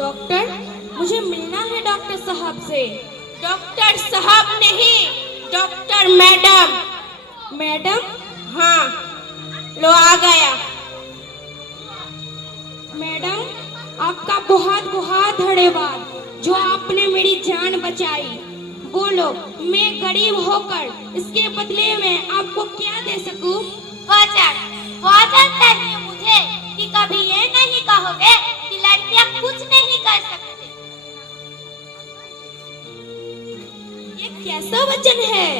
Doctor, मुझे मिलना है डॉक्टर साहब से। डॉक्टर साहब नहीं, डॉक्टर मैडम। मैडम? हाँ, लो आ गया। मैडम, आपका बहुत बहुत धन्यवाद जो आपने मेरी जान बचाई। बोलो, मैं गरीब होकर इसके बदले में आपको क्या दे सकूं? वचन चाहिए मुझे कि कभी ये नहीं कहोगे कि लड़कियां कुछ नहीं कर सकती। ये कैसा वचन है?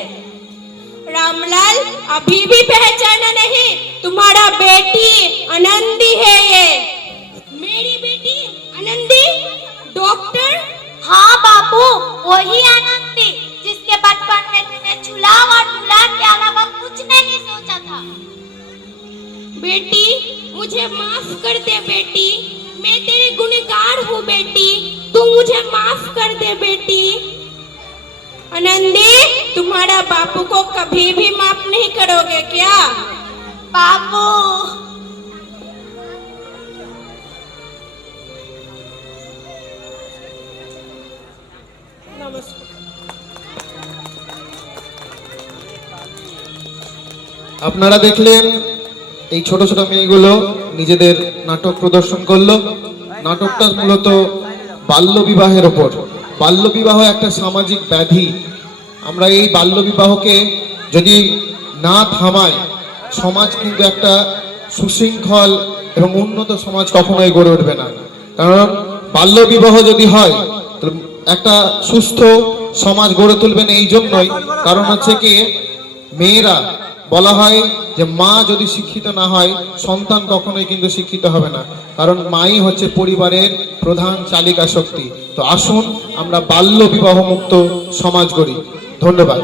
रामलाल, अभी भी पहचाना नहीं? तुम्हारा बेटी आनंदी है ये। मेरी बेटी आनंदी? डॉक्टर? हाँ बापू, वही आनंदी जिसके बचपन में तूने चूल्हा और दूल्हा के अलावा कुछ नहीं सोचा था। बेटी, मुझे माफ कर दे बेटी, मैं तेरी गुनहगार हूँ बेटी, तू मुझे माफ कर दे बेटी। आनंदी, तुम्हारा बापू को कभी भी माफ नहीं करोगे क्या? बापू, আপনারা দেখলেন এই ছোট ছোট মেয়েগুলো নিজেদের নাটক প্রদর্শন করলো। নাটকটা মূলত বাল্যবিবাহের ওপর। বাল্যবিবাহ একটা সামাজিক ব্যাধি। আমরা এই বাল্যবিবাহকে যদি না থামাই, সমাজ কিন্তু একটা সুশৃঙ্খল এবং উন্নত সমাজ কখনোই গড়ে উঠবে না। কারণ বাল্যবিবাহ যদি হয় তো একটা সুস্থ সমাজ গড়ে তুলবেন এই জন্যই, কারণ হচ্ছে কি মেয়েরা বলা হয় যে মা যদি শিক্ষিত না হয় সন্তান কখনোই কিন্তু শিক্ষিত হবে না, কারণ মাই হচ্ছে পরিবারের প্রধান চালিকা শক্তি। তো আসুন আমরা বাল্য বিবাহ মুক্ত সমাজ গড়ি। ধন্যবাদ।